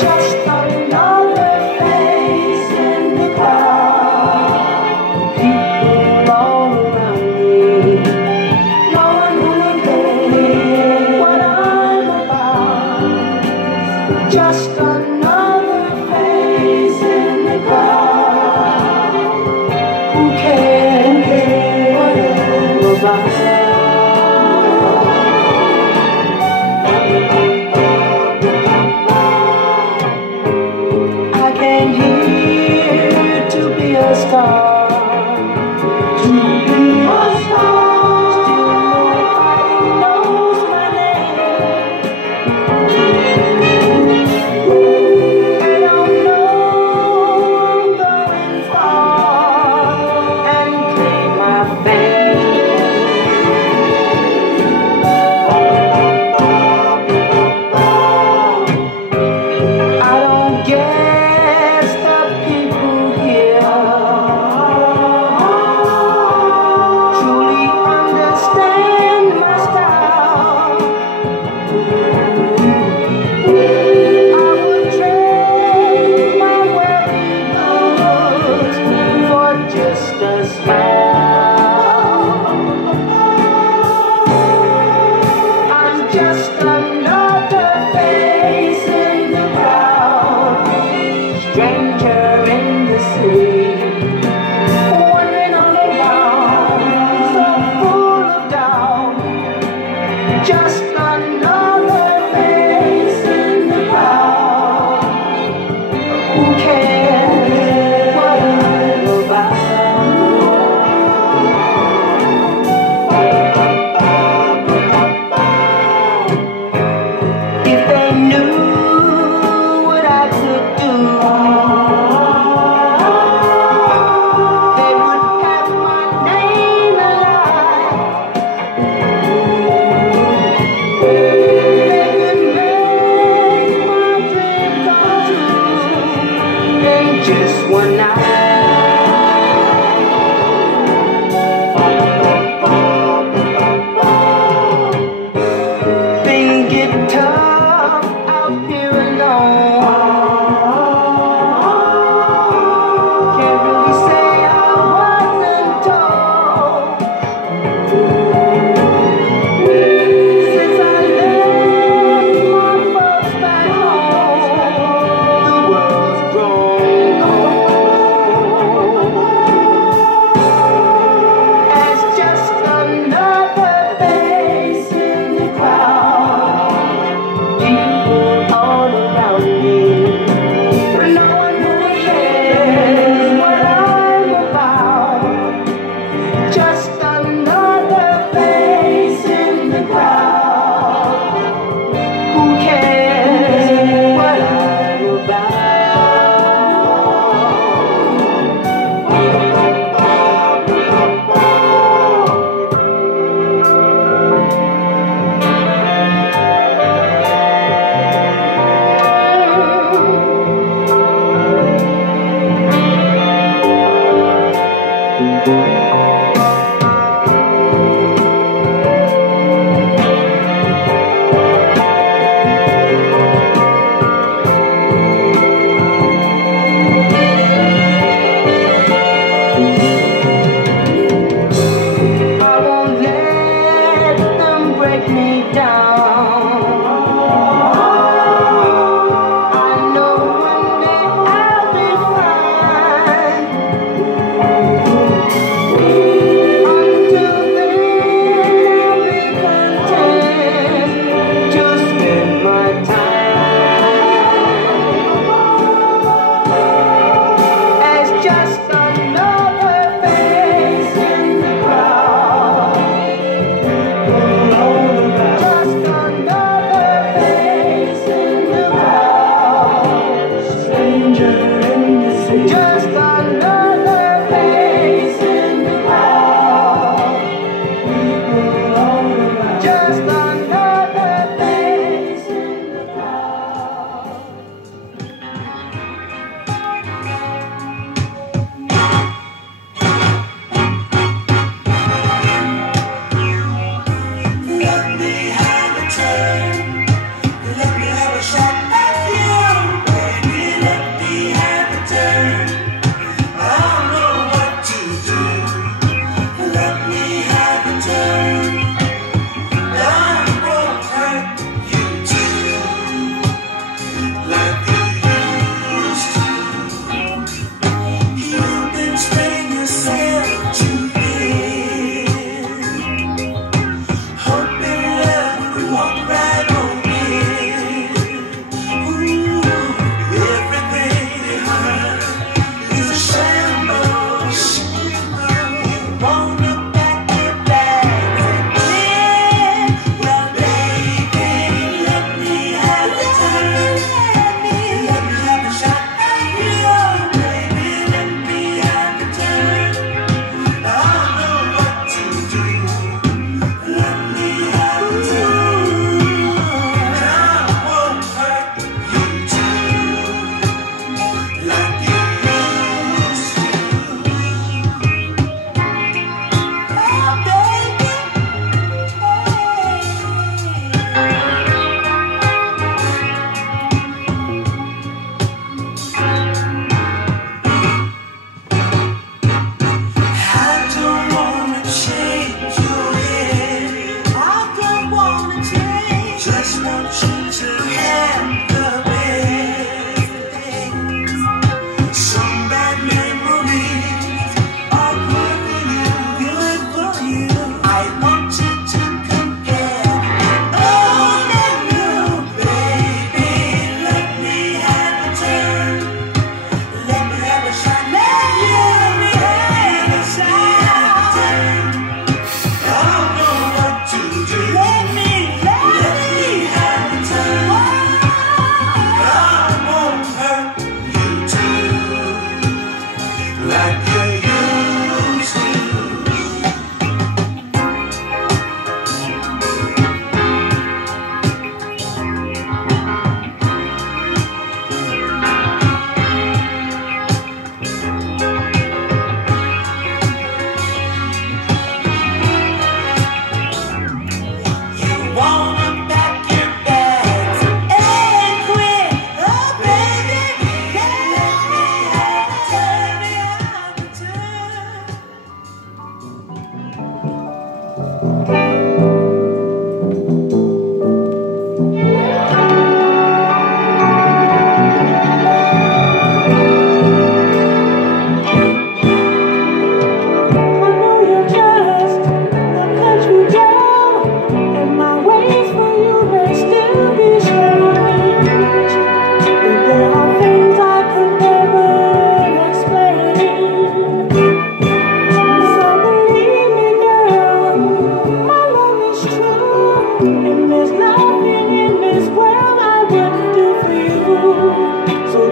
Just another face in the crowd. People all around me, no one who cares what I'm about. Just another face in the crowd. Who cares whatever about I came here to be a star, to be a star. Still nobody knows my name. They don't know I'm going far and claim my I don't guess the people here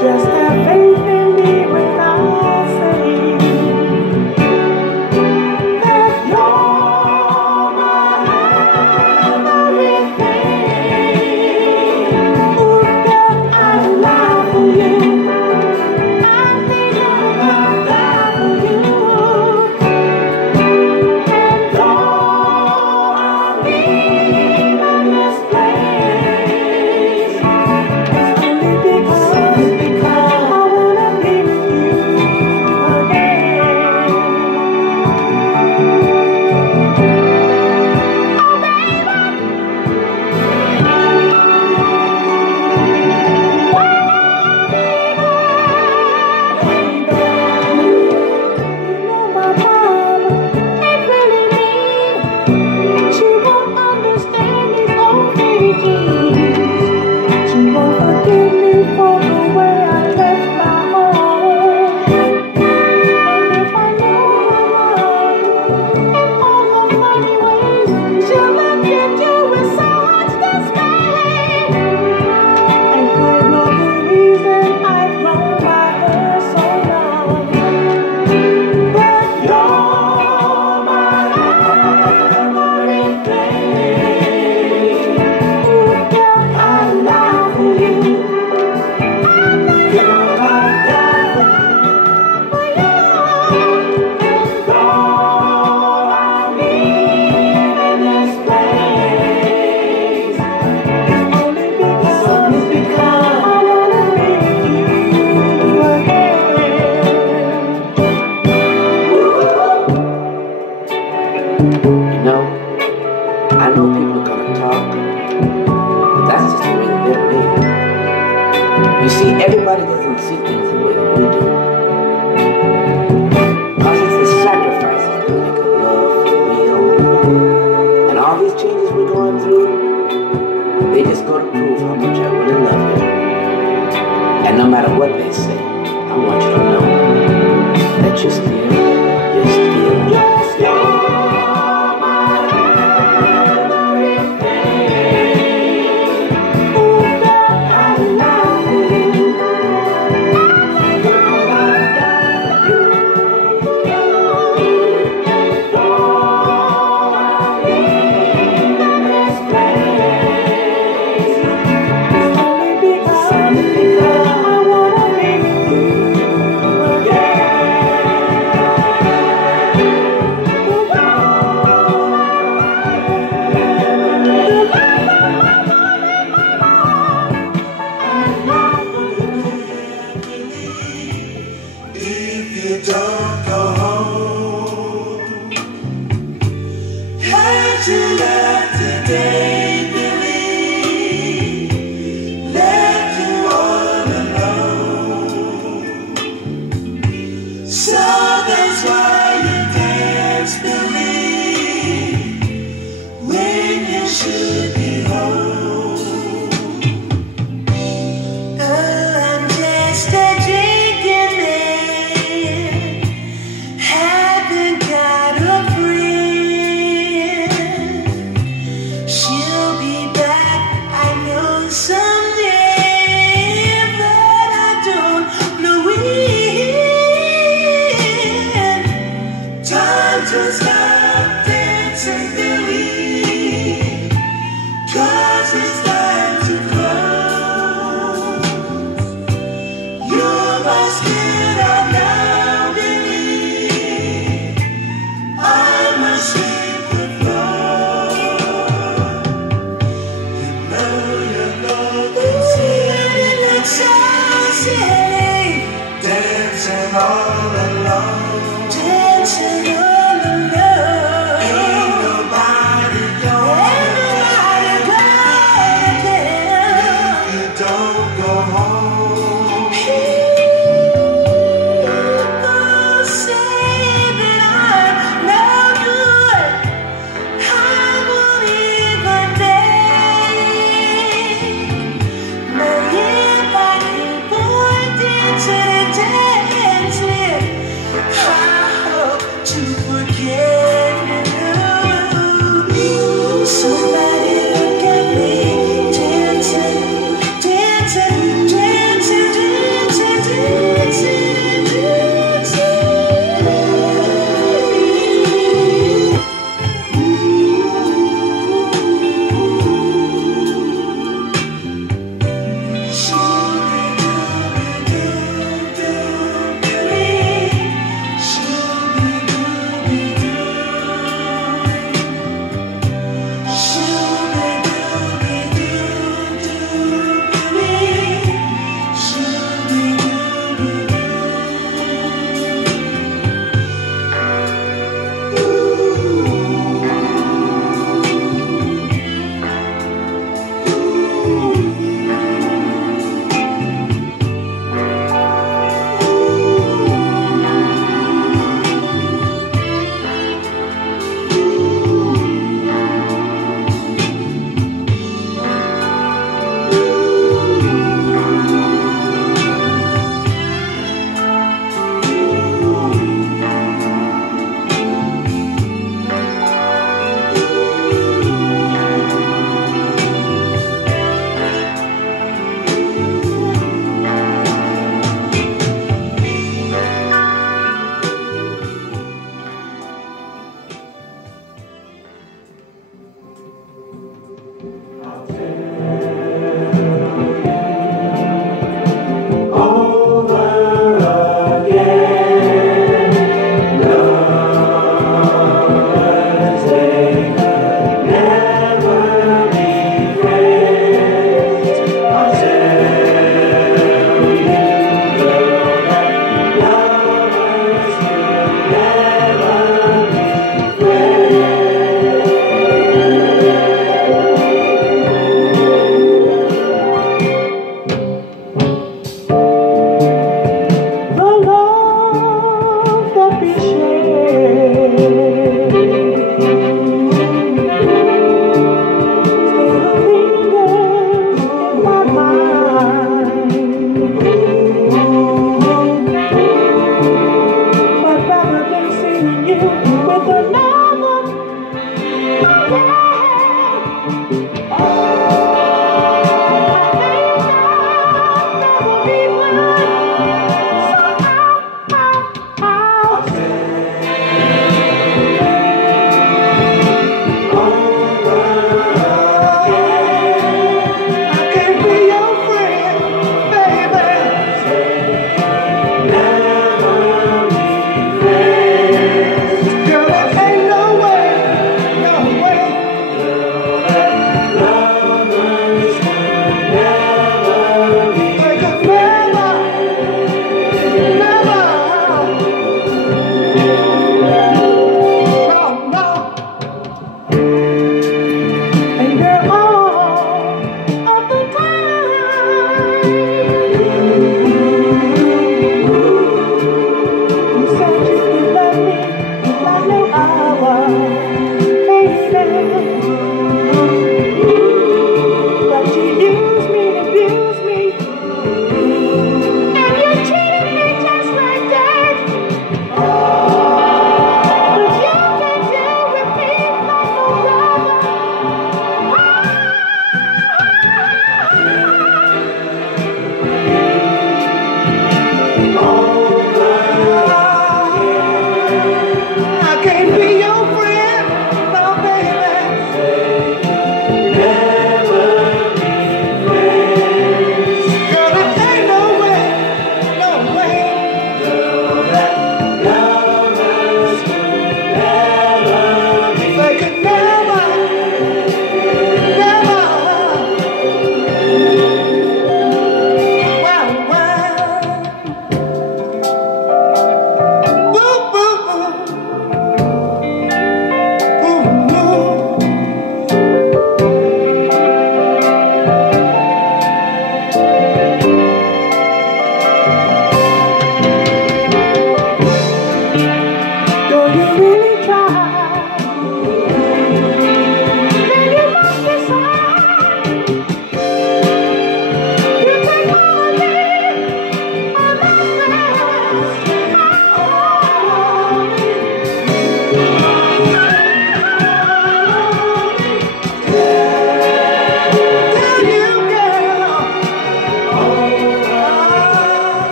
Just have faith in me when I say that you're my everything. Ooh, girl, I lie for you. I think I'll die for you. And though I'm leaving this place, it's only because I wanna be with you again. Oh, baby. My mama ain't really mean. She won't understand these old pages. She won't forgive me for the way I left my home. And if I know her mind in all her funny ways, she'll look at you with so much dismay. And could know the reason I've grown my hair so long. But you're my everything. Ooh, girl, I lie for you. Girl, I die for you. And though I'm leaving this place, it's only because I wanna be with you again. You know, I know people are gonna talk, but that's just the way that they're made. You see, everybody doesn't see things the way that we do. Because it's the sacrifices that make up love for real. And all these changes we're going through, they just go to prove how much I really love you. And no matter what they say, I want you to know that you're still my everything. Ooh, girl, I lie for you. Girl, I die for you. And though I'm leaving this place, it's only because I wanna be with you again. If you don't go home, can't you let today believe, let you all alone? So that's why you dance believe when you should be home. I'm just a drinking man, haven't got a friend. She'll be back, I know someday, but I don't know when. Time to stop dancing, believe, 'cause it's time to close. You must get up now, believe, I must sweep the floor. You know you're looking silly, looks so silly, dancing all alone, dancing all alone. Ain't nobody gonna care if you don't go home. People say that I'm no good, I won't even beg. But if I keep on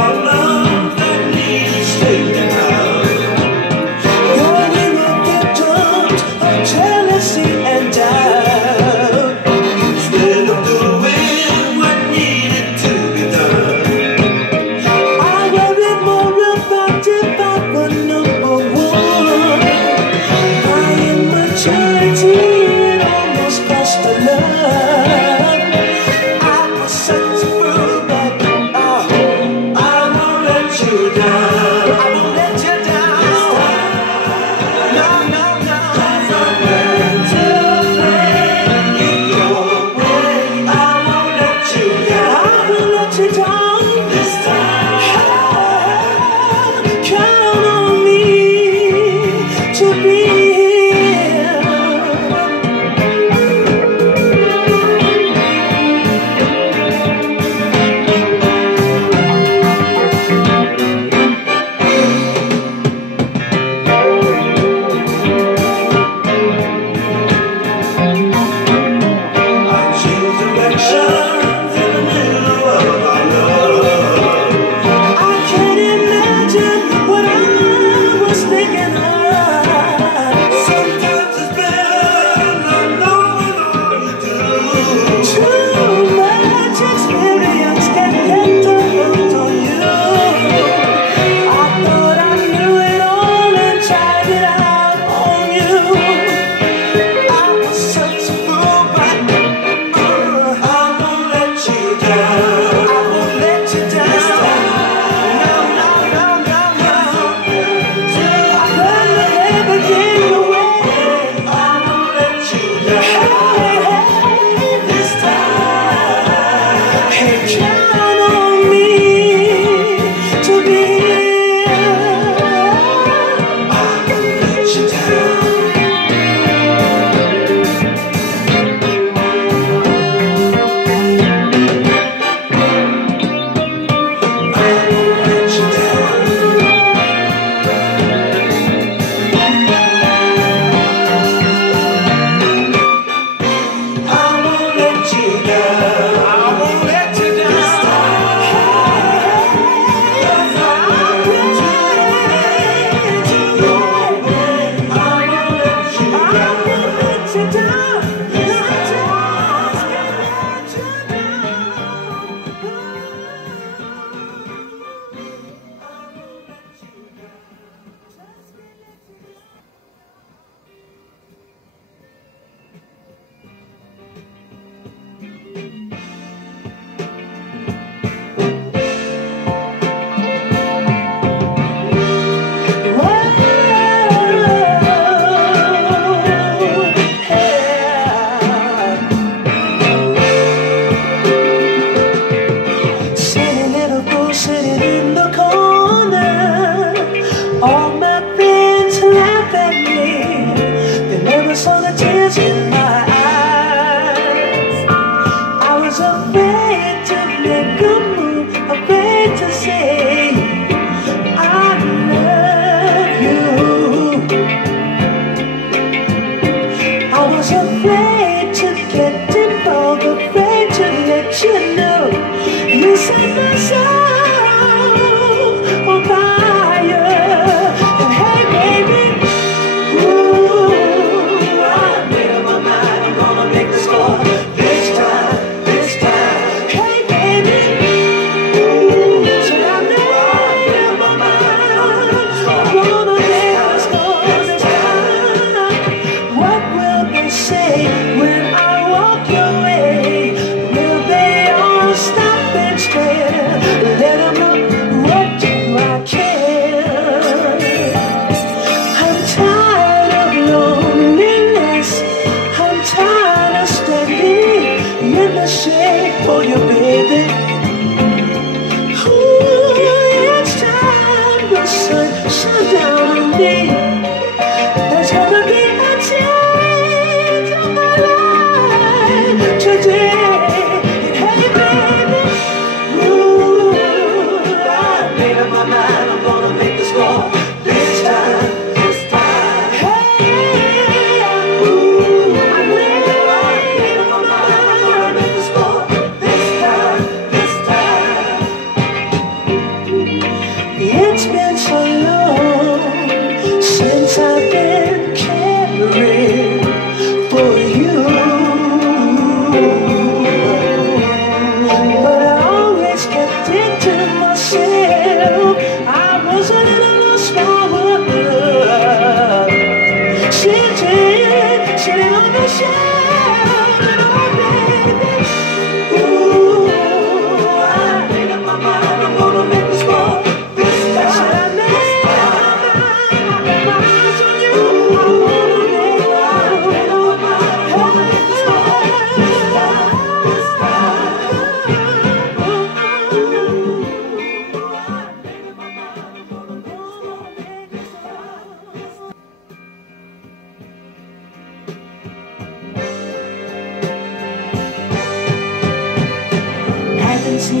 problems that need straightening out. You're in the victims of jealousy and doubt. Instead of doing what needed to be done, I worry more about if I were number one. My immaturity, it almost cost a love. I was such a fool, but I won't let you down. I won't let you down. No, no, no. Cause I'm ready to bring you your way. I won't let you down. I won't let you down. This time, Count on me to be here. I change directions in the middle of our love. I can't imagine what I was thinking of. Sometimes it's better not knowing all you do. Too much experience can get the hooked on you. I thought I knew it all and tried it out on you. I was such a fool, but I won't let you down. I won't let you down. No, no, no, no, no. I learned to live again the way. I won't let you down. This time, hey, count on me to be here. I won't let you down. I won't let you down. I won't let you down. I won't let you down.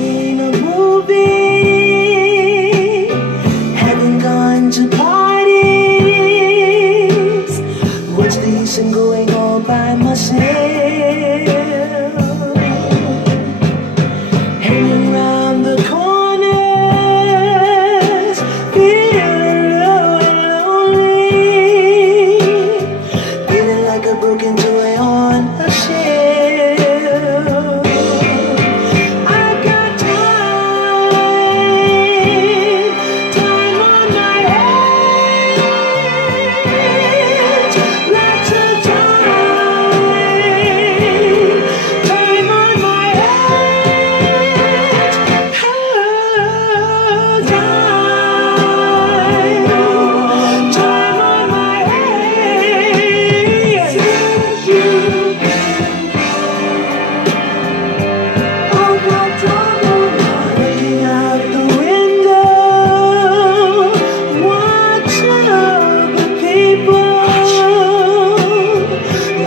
watching a movie, haven't gone to parties, what's the use in going all by myself, hanging round the corners, feeling low and lonely, feeling like a broken toy on a shelf.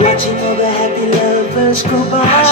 Watching all the happy lovers go by.